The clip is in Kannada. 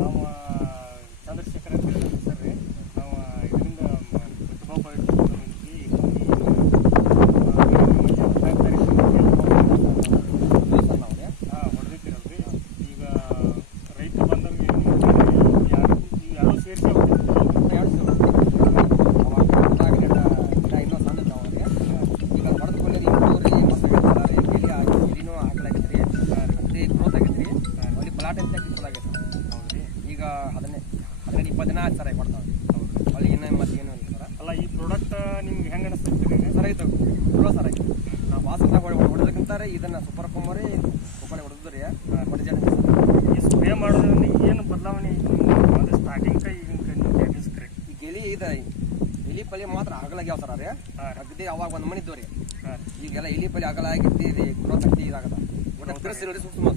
ನಾವು ಚಂದ್ರಶೇಖರ್ ಅಂತ ಹೇಳಿ ಸರ್ ರೀ. ನಾವು ಇದರಿಂದ ಹೊಡೆದಿದ್ದೀರಲ್ರಿ. ಈಗ ರೈತ ಬಂದವ್ರಿಗೆ ಯಾರು ಸೇರಿಸಿ ಈಗ 15-20 ದಿನ ಆಯ್ತು ಸರ್ ಕೊಡ್ತಾವೆ. ಅಲ್ಲಿ ಇನ್ನೂ ಮತ್ತೆ ಏನು ಸರ್. ಅಲ್ಲ, ಈ ಪ್ರಾಡಕ್ಟ್ ನಿಮ್ಗೆ ಹೆಂಗೆ ಅನಿಸ್ತೈತಿ ಸರ್? ಇದು ಚಲೋ ಸರ್. ಆಯ್ತು ನಾವು ವಾಸದ ಹೊಡೆದಕ್ಕಿಂತಾರೆ ಇದನ್ನು ಸೂಪರ್ ಕುಂಬರಿ ಕುಂಬಳಿ ಹೊಡೆದ್ರು ರೀ. ಈ ಸ್ಪ್ರೇ ಮಾಡೋದ್ರಿಂದ ಏನು ಬದಲಾವಣೆ ಐತಿ ಒಂದು ಸ್ಟಾರ್ಟಿಂಗ್ ಈಗ ಎಲಿ ಪಲ್ಯ ಮಾತ್ರ ಆಗಲಾಗ್ಯಾವ ಸರ್ ರೀ. ಅಗದಿ ಅವಾಗ ಒಂದು ಮನೆ ಇದ್ದವು ರೀ. ಈಗೆಲ್ಲ ಎಲಿ ಪಲ್ಯ ಆಗಲಾಗಿದ್ದು ರೀ ಗ್ರೋತ್ ಆಗ್ತಿ ಇದಾಗದ ಒಟ್ಟು ಸೂಕ್ಷ್ಮ